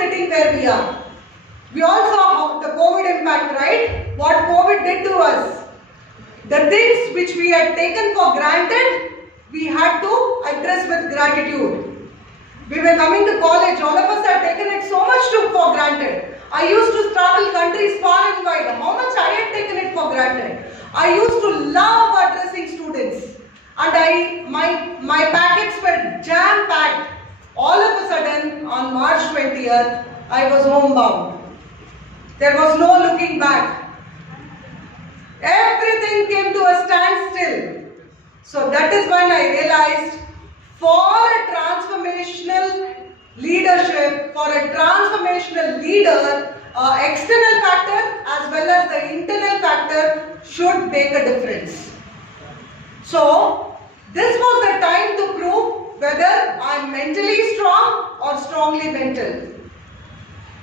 sitting where we are. We all saw the COVID impact, right? What COVID did to us. The things which we had taken for granted, we had to address with gratitude. We were coming to college, all of us had taken it so much for granted. I used to travel countries far and wide. How much I had taken it for granted. I used to love addressing students. And my packets were jam-packed. All of a sudden, on March 20th, I was homebound. There was no looking back. Everything came to a standstill. So that is when I realized, for a transformational leadership, for a transformational leader, external factor as well as the internal factor should make a difference. So this was the time to prove whether I am mentally strong or strongly mental.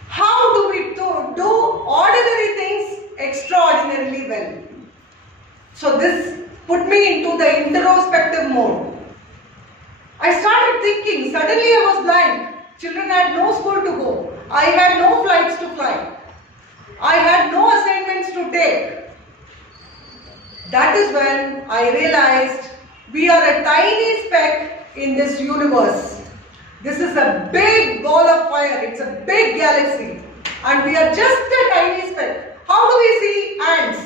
How do we do ordinary things extraordinarily well? So this put me into the introspective mode. I started thinking, suddenly I was blind. Children had no school to go. I had no flights to fly. I had no assignments to take. That is when I realized we are a tiny speck in this universe. This is a big ball of fire. It's a big galaxy. And we are just a tiny speck. How do we see ants?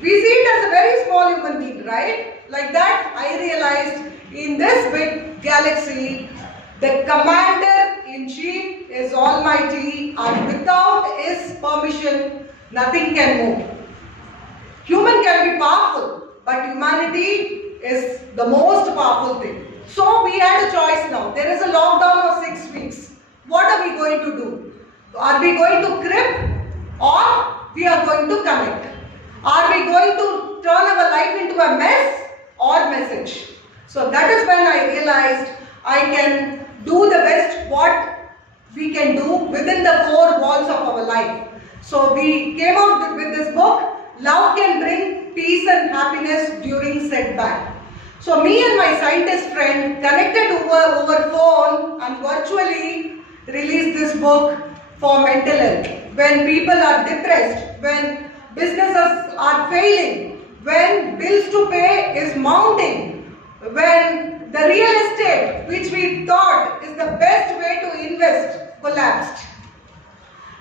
We see it as a very small human being, right? Like that, I realized in this big galaxy, the commander-in-chief is almighty, and without his permission, nothing can move. Human can be powerful, but humanity is the most powerful thing. So we had a choice now. There is a lockdown of 6 weeks. What are we going to do? Are we going to crib or we are going to connect? Are we going to turn our life into a mess or message? So that is when I realized I can do the best what we can do within the 4 walls of our life. So we came out with this book, Love Can Bring Peace and Happiness During Setback. So me and my scientist friend connected over phone and virtually released this book for mental health. When people are depressed, when businesses are failing, when bills to pay is mounting, when the real estate which we thought is the best way to invest collapsed.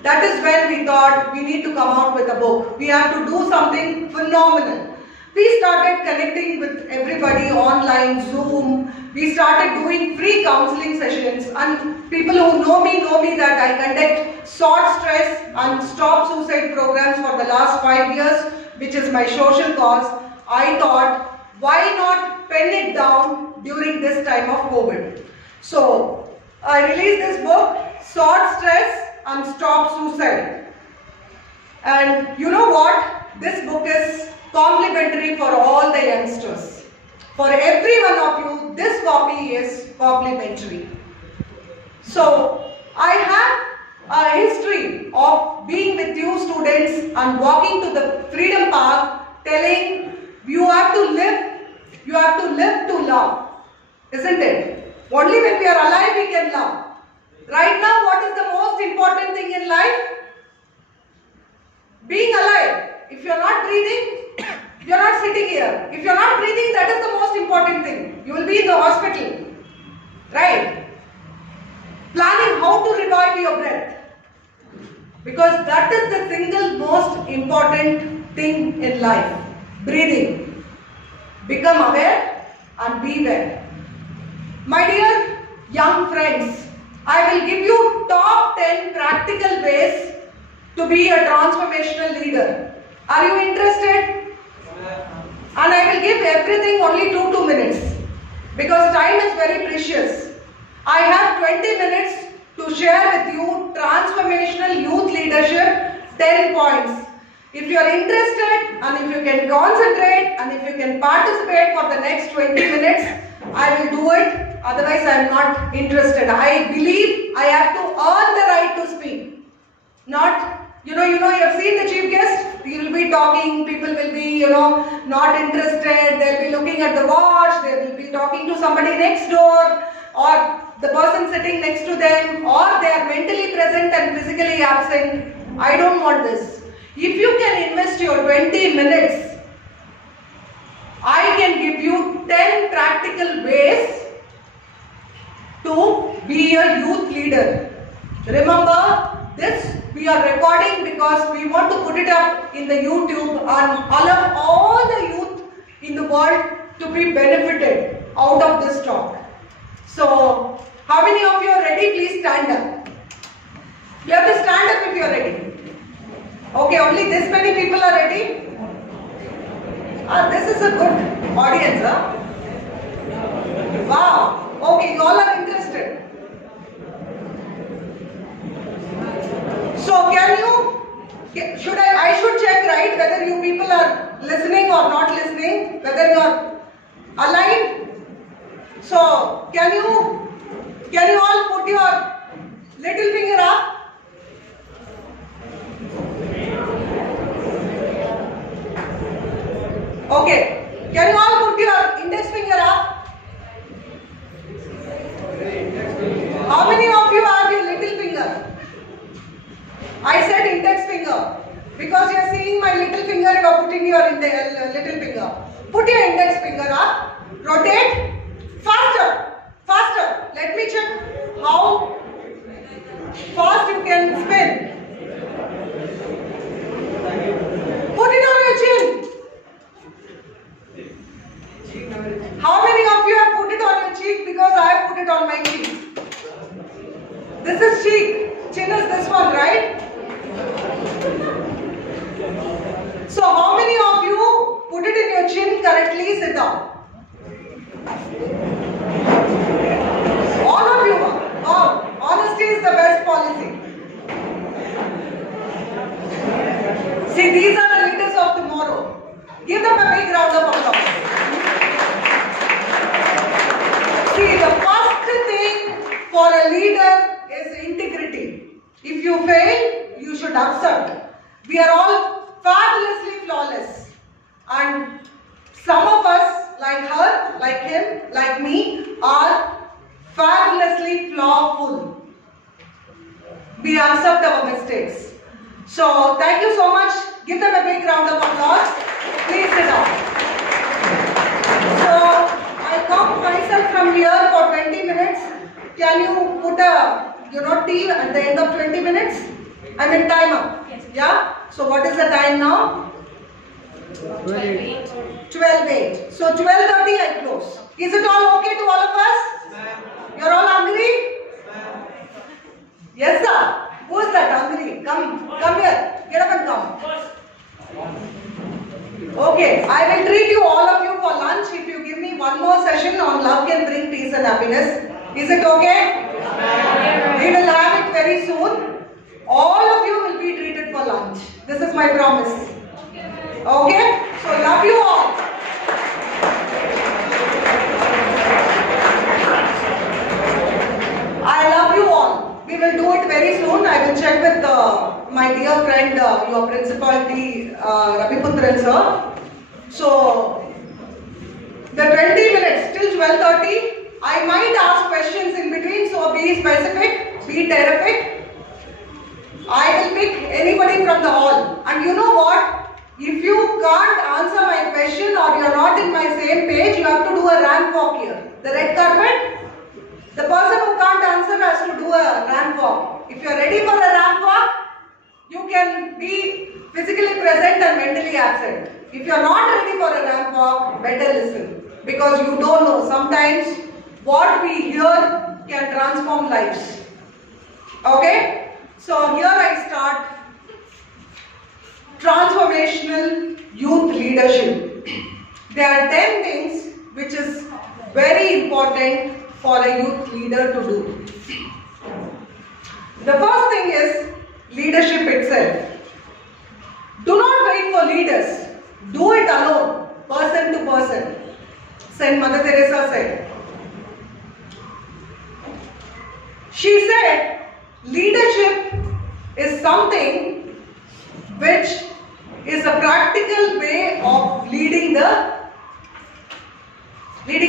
That is when we thought we need to come out with a book. We have to do something phenomenal. We started connecting with everybody online, Zoom. We started doing free counseling sessions, and people who know me that I conduct Sort Stress and Stop Suicide programs for the last 5 years, which is my social cause. I thought, why not pen it down during this time of COVID? So I released this book, Sort Stress and Stop Suicide. And you know what? This book is complimentary for all the youngsters. For every one of you, this copy is complimentary. So I have a history of being with you students and walking to the Freedom Park telling you have to live to love. Isn't it? Only when we are alive we can love. Right now, what is the most important thing in life? Being alive. If you are not breathing, you are not sitting here. If you are not breathing, that is the most important thing. You will be in the hospital. Right? Planning how to revive your breath. Because that is the single most important thing in life. Breathing. Become aware and be aware. My dear young friends, I will give you top 10 practical ways to be a transformational leader. Are you interested? And I will give everything only 2 minutes because time is very precious. I have 20 minutes to share with you transformational youth leadership 10 points. If you are interested and if you can concentrate and if you can participate for the next 20 minutes, I will do it. Otherwise, I am not interested. I believe I have to earn the right to speak. Not, you have seen the chief guest. He will be talking. People will be, not interested. They'll be looking at the watch. They will be talking to somebody next door. Or the person sitting next to them, or they are mentally present and physically absent. I don't want this. If you can invest your 20 minutes, I can give you 10 practical ways to be a youth leader. Remember, this we are recording because we want to put it up in the YouTube and allow all the youth in the world to be benefited out of this talk. So, how many of you are ready? Please stand up. You have to stand up if you are ready. Okay, only this many people are ready? This is a good audience, huh? Wow. Okay, you all are interested. So can you, I should check, right, whether you people are listening or not listening, whether you are aligned. So can you all put your little finger up? Okay, can you all put your index finger up? How many of you have your little finger? I said index finger. Because you are seeing my little finger, you are putting your little finger. Put your index finger up. Rotate. Faster. Faster. Let me check how fast you can spin. Put it on your chin. How many of you have put it on your cheek? Because I have put it on my cheek. This is cheek. Chin is this one, right? So how many of you put it in your chin correctly? Sit down. All of you are. Oh, honesty is the best policy. See, these are the leaders of tomorrow. Give them a big round of applause. See, the first thing for a leader is integrity. If you fail, you should accept. We are all fabulously flawless. And some of us, like her, like him, like me, are fabulously flawful. We accept our mistakes. So, thank you so much. Give them a big round of applause. Please sit down. So, I come myself from here for 20 minutes. Can you put a, tea at the end of 20 minutes? I mean timer. Yes. Yeah? So, what is the time now? 12:08. 12:08. So, 12:30 I close. Is it all okay to all of us? You're all hungry? Yes, sir. Who's that hungry? Come here. Get up and come. Okay, I will treat you all of you for lunch if you give me one more session on love can bring peace and happiness. Is it okay? We will have it very soon. All of you will be treated for lunch. This is my promise. Okay? So love you all. I love you all. We will do it very soon. I will check with my dear friend, your principal T. Raviputran sir. So, the 20 minutes till 12:30, I might ask questions in between. So, be specific, be terrific. I will pick anybody from the hall. And you know what? If you can't answer my question or you are not in my same page, you have to do a ramp walk here. The red carpet. The person who can't answer has to do a ramp walk. If you are ready for a ramp walk, you can be physically present and mentally absent. If you are not ready for a ramp walk, better listen. Because you don't know. Sometimes what we hear can transform lives. Okay? So here I start. Transformational youth leadership. There are 10 things which is very important for a youth leader to do. The first thing is leadership itself. Do not wait for leaders. Do it alone, person to person. Saint Mother Teresa said. She said, leadership is something which is a practical way of leading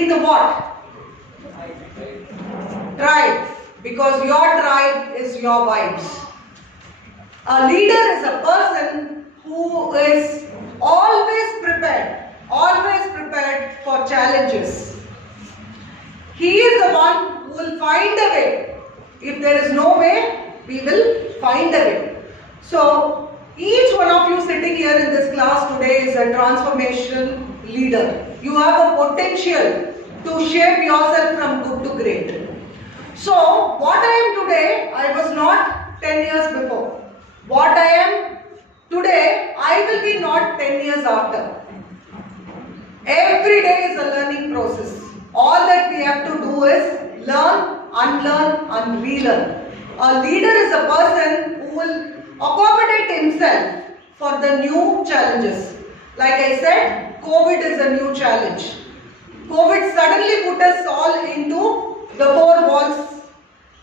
the what? Tribe. because your tribe is your vibes. A leader is a person who is always prepared for challenges. He is the one who will find a way. If there is no way, we will find a way. So, each one of you sitting here in this class today is a transformational leader. You have a potential to shape yourself from good to great. So, what I am today, I was not 10 years before. What I am today, I will be not 10 years after. Every day is a learning process. All that we have to do is learn, unlearn and relearn. A leader is a person who will accommodate himself for the new challenges. Like I said, COVID is a new challenge. COVID suddenly put us all into the four walls.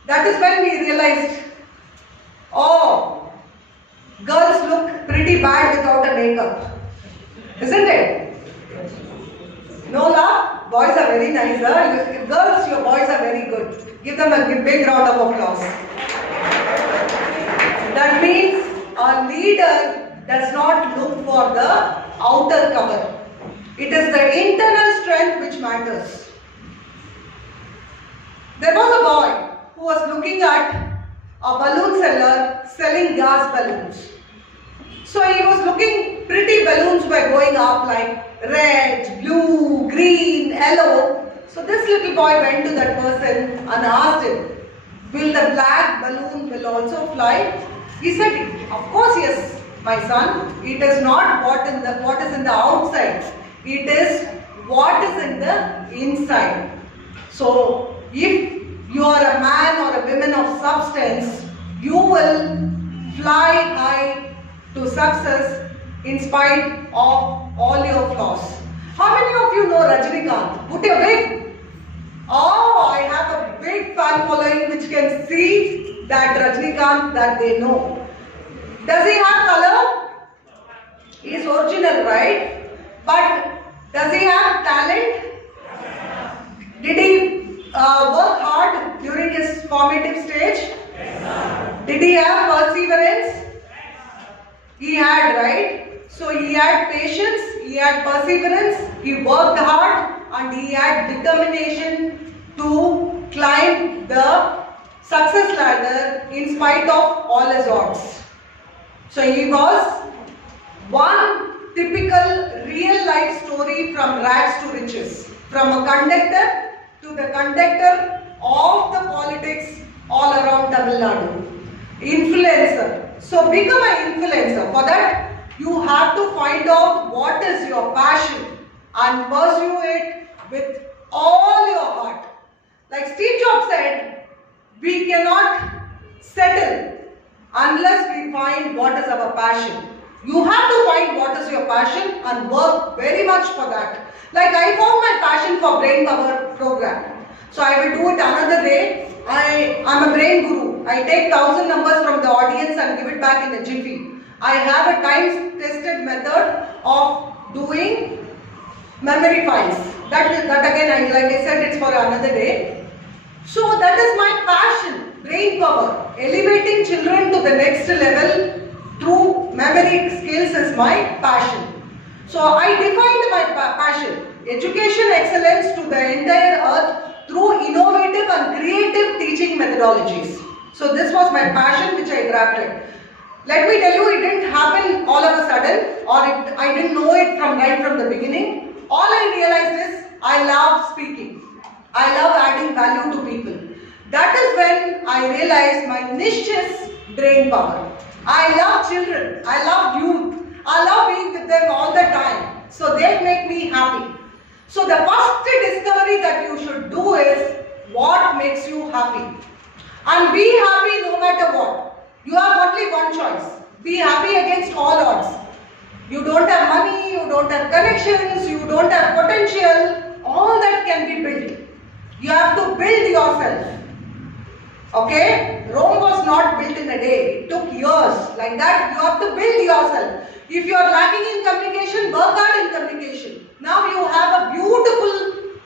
That is when we realized, oh, girls look pretty bad without a makeup. Isn't it? No laugh? Boys are very nice. Huh? Girls, your boys are very good. Give them a big round of applause. That means a leader does not look for the outer cover. It is the internal strength which matters. There was a boy who was looking at a balloon seller selling gas balloons. So he was looking, pretty balloons were going up like red, blue, green, yellow. So this little boy went to that person and asked him, will the black balloon will also fly? He said, of course yes, my son. It is not what is in the outside. It is what is in the inside. So if you are a man or a woman of substance, you will fly high to success in spite of all your flaws. How many of you know Rajinikanth? Put your big. Oh, I have a big fan following which can see that Rajinikanth that they know. Does he have color? He is original, right? But does he have talent? Did he work hard during his formative stage? Did he have perseverance? He had, right? So he had patience, he had perseverance, he worked hard and he had determination to climb the success ladder in spite of all his odds. So he was one typical real life story from rags to riches. From a conductor to the conductor of the politics all around Tamil Nadu. Influencer. So become an influencer. For that, you have to find out what is your passion and pursue it with all your heart. Like Steve Jobs said, we cannot settle unless we find what is our passion. You have to find what is your passion and work very much for that. Like I found my passion for brain power program. So I will do it another day. I'm a brain guru. I take 1,000 numbers from the audience and give it back in a jiffy. I have a time-tested method of doing memory files. That again, like I said, it's for another day. So that is my passion, brain power. Elevating children to the next level through memory skills is my passion. So I defined my passion, education excellence to the entire earth through innovative and creative teaching methodologies. So this was my passion which I drafted. Let me tell you, it didn't happen all of a sudden or I didn't know it right from the beginning. All I realized is I love speaking. I love adding value to people. That is when I realized my niche is brain power. I love children. I love youth. I love being with them all the time. So they make me happy. So the first discovery that you should do is what makes you happy. And be happy no matter what. You have only one choice. Be happy against all odds. You don't have money, you don't have connections, you don't have potential. All that can be built. You have to build yourself. Okay? Rome was not built in a day. It took years. Like that, you have to build yourself. If you are lacking in communication, work hard in communication. Now you have a beautiful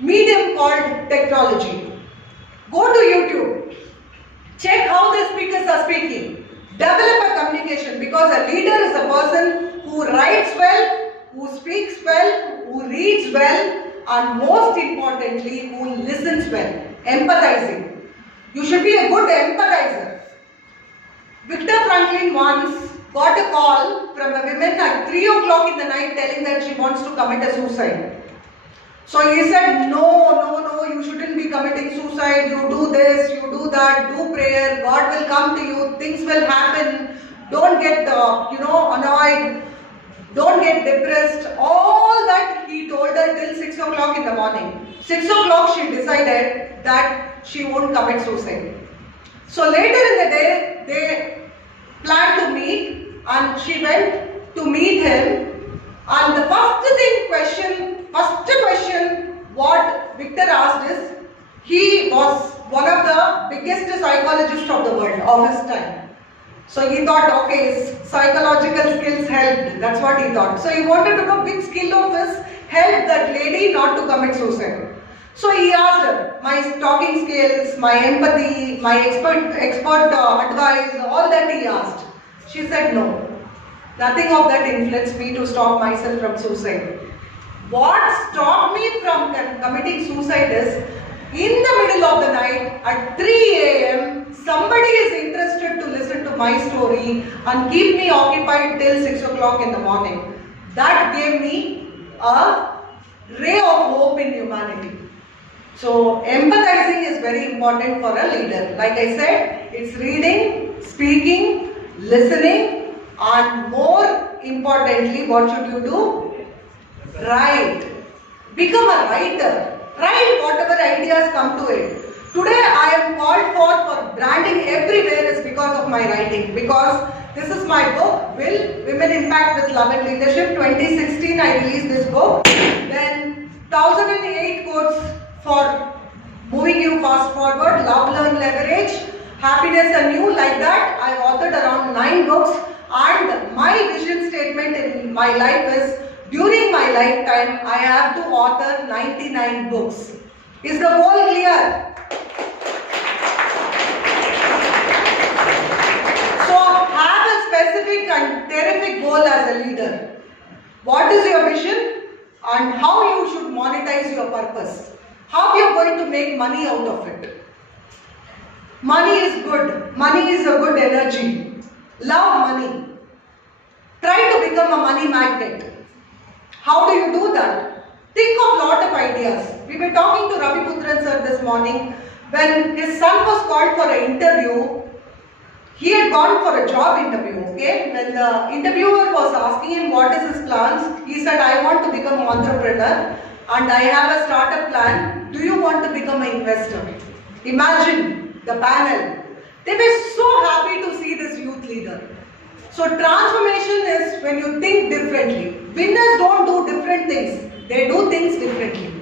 medium called technology. Go to YouTube. are speaking. Develop a communication, because a leader is a person who writes well, who speaks well, who reads well, and most importantly, who listens well. Empathizing. You should be a good empathizer. Viktor Franklin once got a call from a woman at 3 o'clock in the night telling that she wants to commit a suicide. So he said, no, you shouldn't be committing suicide. You do this, you do that, do prayer. God will come to you. Things will happen. Don't get, annoyed. Don't get depressed. All that he told her till 6 o'clock in the morning. 6 o'clock she decided that she won't commit suicide. So later in the day, they planned to meet and she went to meet him. And the first question what Viktor asked is, he was one of the biggest psychologists of the world of his time. So he thought, okay, his psychological skills helped. That's what he thought. So he wanted to know which skill of his helped that lady not to commit suicide. So he asked her, my talking skills, my empathy, my expert advice, all that he asked. She said no. Nothing of that influenced me to stop myself from suicide. What stopped me from committing suicide is, in the middle of the night at 3 a.m. somebody is interested to listen to my story and keep me occupied till 6 o'clock in the morning. That gave me a ray of hope in humanity. So empathizing is very important for a leader. Like I said, it's reading, speaking, listening, and more importantly, what should you do? Write. Become a writer. Write whatever ideas come to it. Today I am called for branding everywhere is because of my writing. Because this is my book, Will Women Impact with Love and Leadership. 2016 I released this book. Then 1008 quotes for moving you fast forward, Love, Learn, Leverage, Happiness Anew. Like that I authored around 9 books. And my vision statement in my life is, during my lifetime, I have to author 99 books. Is the goal clear? So have a specific and terrific goal as a leader. What is your vision and how you should monetize your purpose? How you are going to make money out of it? Money is good. Money is a good energy. Love money. Try to become a money magnet. How do you do that? Think of lot of ideas. We were talking to Ravi Putran sir this morning. When his son was called for an interview, he had gone for a job interview, okay? When the interviewer was asking him what is his plans, he said, I want to become an entrepreneur and I have a startup plan. Do you want to become an investor? Imagine the panel. They were so happy to see this youth leader. So transformation is when you think differently. Winners don't do different things. They do things differently.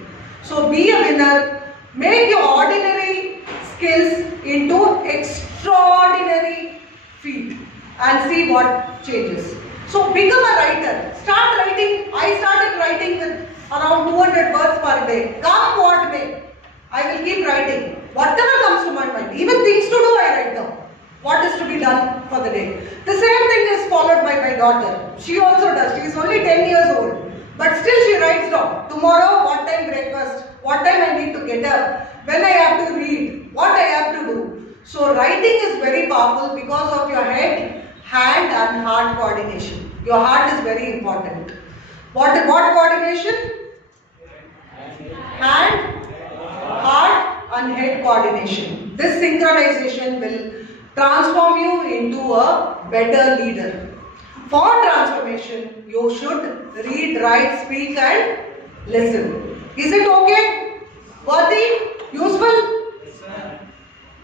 So be a winner. Make your ordinary skills into extraordinary feat and see what changes. So become a writer. Start writing. I started writing with around 200 words per day. Come what may, I will keep writing. Whatever comes to my mind. Even things to do, I write down. What is to be done for the day. The same thing is followed by my daughter. She also does. She is only 10 years old. But still she writes down. Tomorrow, what time breakfast? What time I need to get up? When I have to read? What I have to do? So writing is very powerful because of your head, hand and heart coordination. Your heart is very important. What coordination? Hand, heart and head coordination. This synchronization will transform you into a better leader. For transformation, you should read, write, speak and listen. Is it okay? Worthy? Useful?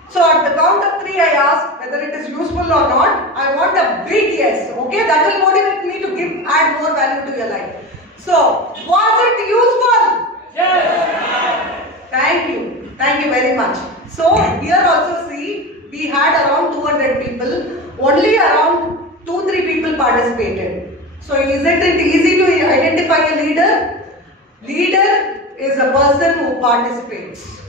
So at the count of 3 I ask whether it is useful or not. I want a big yes. Okay? That will motivate me to add more value to your life. So, was it useful? Yes. Thank you. Thank you very much. So here also see, we had around 200 people. Only around 2-3 people participated. So isn't it easy to identify a leader? Leader is a person who participates.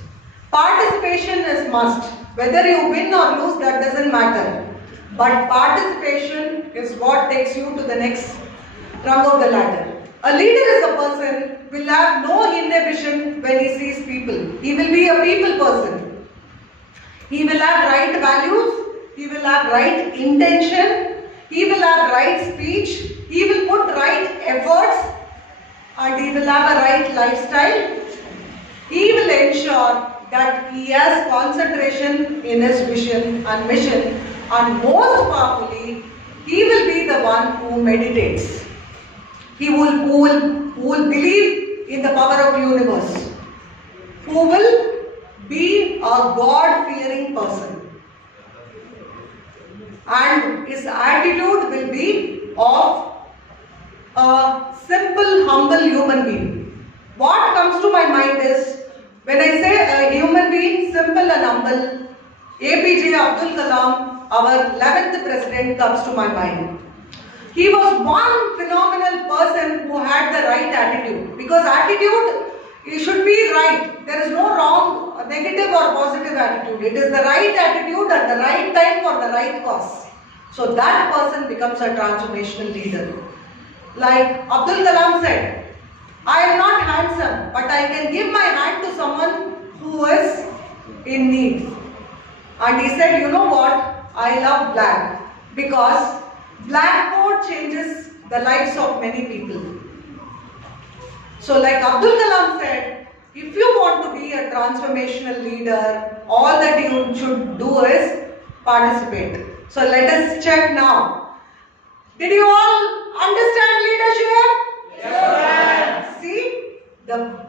Participation is must. Whether you win or lose, that doesn't matter. But participation is what takes you to the next rung of the ladder. A leader is a person who will have no inhibition when he sees people. He will be a people person. He will have right values, he will have right intention, he will have right speech, he will put right efforts, and he will have a right lifestyle. He will ensure that he has concentration in his vision and mission, and most powerfully, he will be the one who meditates. He who will believe in the power of universe, who will be a God-fearing person, and his attitude will be of a simple, humble human being. What comes to my mind is, when I say a human being, simple and humble, APJ Abdul Kalam, our 11th president, comes to my mind. He was one phenomenal person who had the right attitude, because attitude, it should be right. There is no wrong, negative or positive attitude. It is the right attitude at the right time for the right cause. So that person becomes a transformational leader. Like Abdul Kalam said, I am not handsome, but I can give my hand to someone who is in need. And he said, you know what? I love black, because black coat changes the lives of many people. So like Abdul Kalam said, if you want to be a transformational leader, all that you should do is participate. So let us check now. Did you all understand leadership? Yes. See, the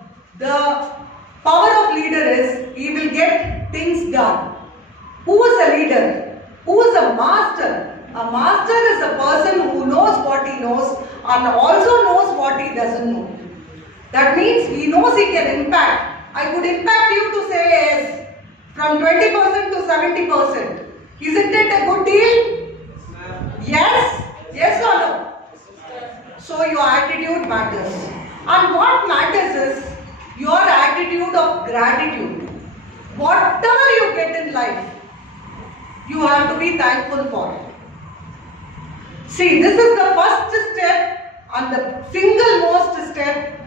power of leader is he will get things done. Who is a leader? Who is a master? A master is a person who knows what he knows and also knows what he doesn't know. That means he knows he can impact. I could impact you to say yes, from 20% to 70%. Isn't it a good deal? Yes? Yes or no? So your attitude matters. And what matters is your attitude of gratitude. Whatever you get in life, you have to be thankful for it. See, this is the first step and the single most step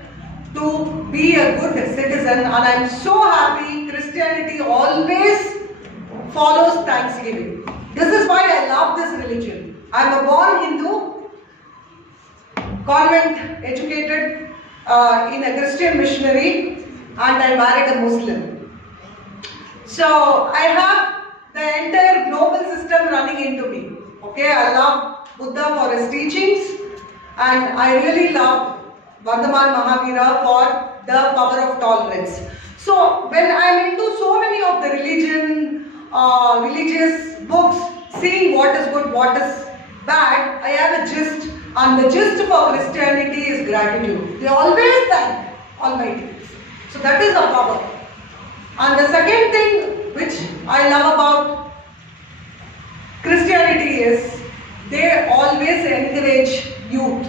to be a good citizen, and I am so happy Christianity always follows Thanksgiving. This is why I love this religion. I am a born Hindu, convent educated in a Christian missionary, and I married a Muslim. So I have the entire global system running into me. Okay, I love Buddha for his teachings, and I really love Vardhaman Mahavira for the power of tolerance. So when I am into so many of the religious books, seeing what is good, what is bad, I have a gist, and the gist for Christianity is gratitude. They always thank Almighty. So that is the power. And the second thing which I love about Christianity is they always encourage youth.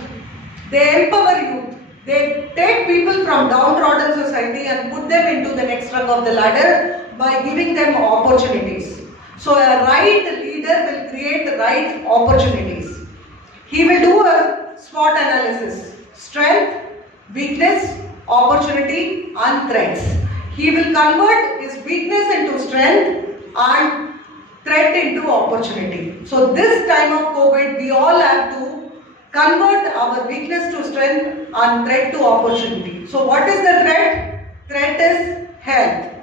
They empower youth. They take people from downtrodden society and put them into the next rung of the ladder by giving them opportunities. So a right leader will create the right opportunities. He will do a SWOT analysis. Strength, weakness, opportunity and threats. He will convert his weakness into strength and threat into opportunity. So this time of COVID, we all have to convert our weakness to strength and threat to opportunity. So what is the threat? Threat is health.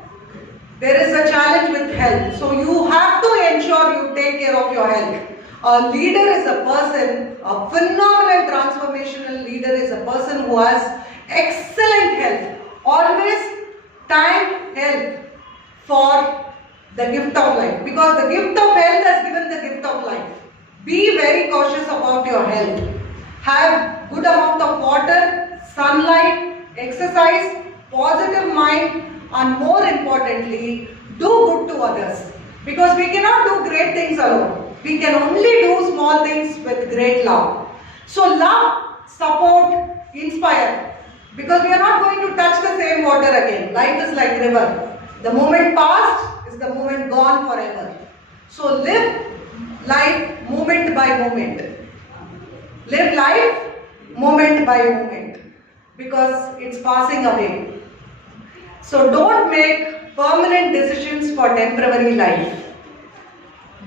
There is a challenge with health. So you have to ensure you take care of your health. A leader is a person, a phenomenal transformational leader is a person who has excellent health. Always thank health for the gift of life, because the gift of health has given the gift of life. Be very cautious about your health. Have good amount of water, sunlight, exercise, positive mind, and more importantly, do good to others. Because we cannot do great things alone. We can only do small things with great love. So love, support, inspire. Because we are not going to touch the same water again. Life is like river. The moment past is the moment gone. gone forever. So live life moment by moment. Live life moment by moment because it's passing away. So don't make permanent decisions for temporary life.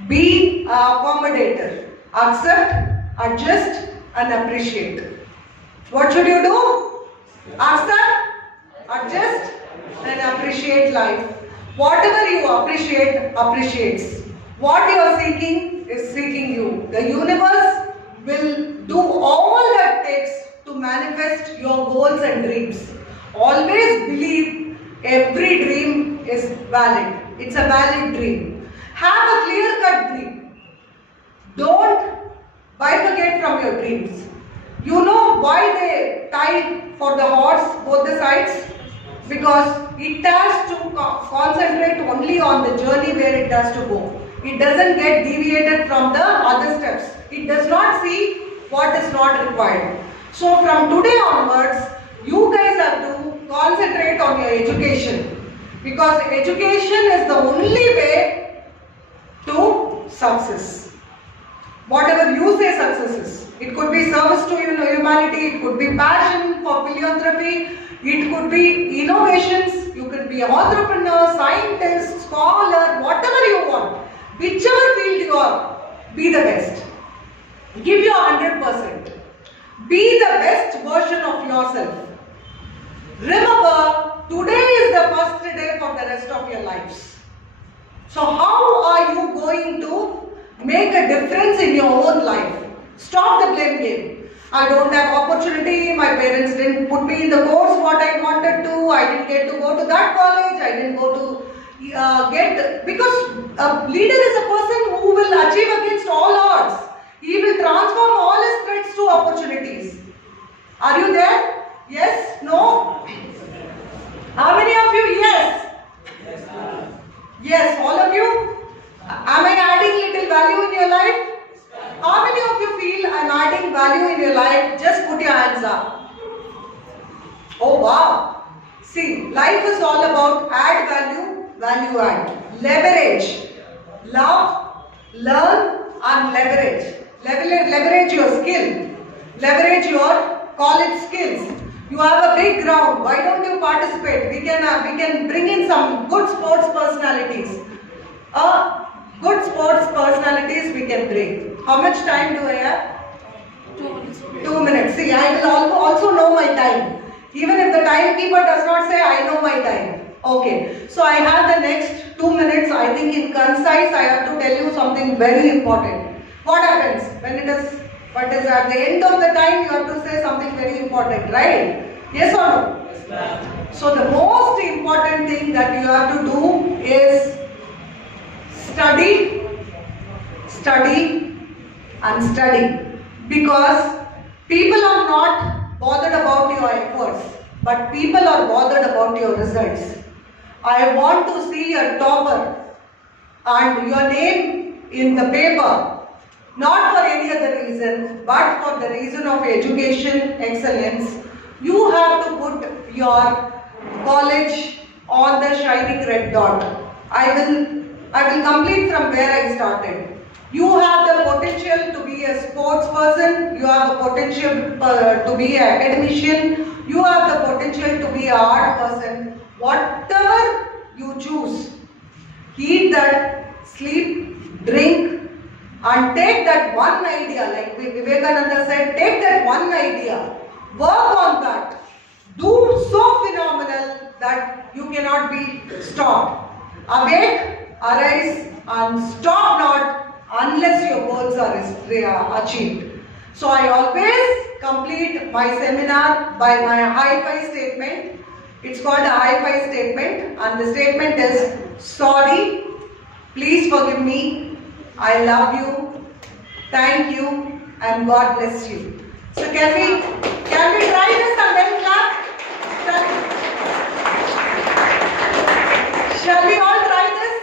Be an accommodator. Accept, adjust and appreciate. What should you do? Accept, adjust and appreciate life. Whatever you appreciate, appreciates. What you are seeking is seeking you. The universe will do all that takes to manifest your goals and dreams. Always believe every dream is valid. It's a valid dream. Have a clear-cut dream. Don't bifurcate from your dreams. You know why they tie for the horse both the sides? Because it has to concentrate only on the journey where it has to go. It doesn't get deviated from the other steps. It does not see what is not required. So from today onwards, you guys have to concentrate on your education. Because education is the only way to success. Whatever you say success is. It could be service to humanity, it could be passion for philanthropy, it could be innovations, you could be entrepreneur, scientist, scholar, whatever you want. Whichever field you are, be the best. Give your 100%. Be the best version of yourself. Remember, today is the first day for the rest of your lives. So how are you going to make a difference in your own life? Stop the blame game. I don't have opportunity, my parents didn't put me in the course what I wanted to, I didn't get to go to that college, I didn't go to because a leader is a person who will achieve against all odds. He will transform all his threats to opportunities. Are you there? Yes? No? How many of you? Yes? Yes, all of you? Am I adding little value in your life? How many of you feel I am adding value in your life? Just put your hands up. Oh wow. See, life is all about add value, value add. Leverage. Love, learn and leverage. Leverage your skill. Leverage your college skills. You have a big ground. Why don't you participate? We can bring in some good sports personalities. Good sports personalities we can bring. How much time do I have? 2 minutes. 2 minutes. See, I will also know my time. Even if the timekeeper does not say, I know my time. Okay. So I have the next 2 minutes. I think in concise, I have to tell you something very important. What happens when it is at the end of the time? You have to say something very important, right? Yes or no? Yes, ma'am. So the most important thing that you have to do is study, study and study, because people are not bothered about your efforts, but people are bothered about your results. I want to see a topper and your name in the paper, not for any other reason, but for the reason of education excellence. You have to put your college on the shining red dot. I will complete from where I started. You have the potential to be a sports person, you have the potential to be an academician, you have the potential to be an art person. Whatever you choose, eat that, sleep, drink and take that one idea, like Vivekananda said, take that one idea, work on that, do so phenomenal that you cannot be stopped. Awake, arise and stop not unless your goals are achieved. So I always complete my seminar by my high-five statement. It's called a high-five statement and the statement is, sorry, please forgive me, I love you, thank you and God bless you. So can we try this and then clap? Shall we all try this?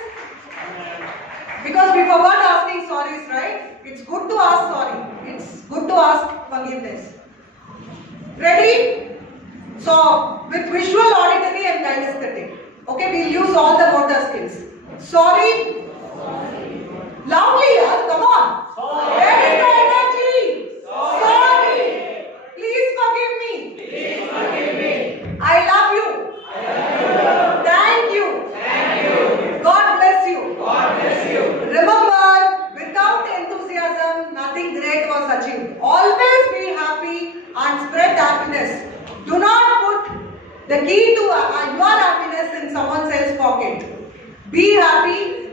Because we forgot asking sorries, right? It's good to ask sorry. It's good to ask forgiveness. Ready? So, with visual, auditory and kinesthetic. Okay, we'll use all the motor skills. Sorry, The key to your happiness in someone else's pocket. Be happy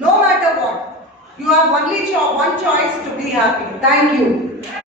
no matter what. You have only one choice to be happy. Thank you.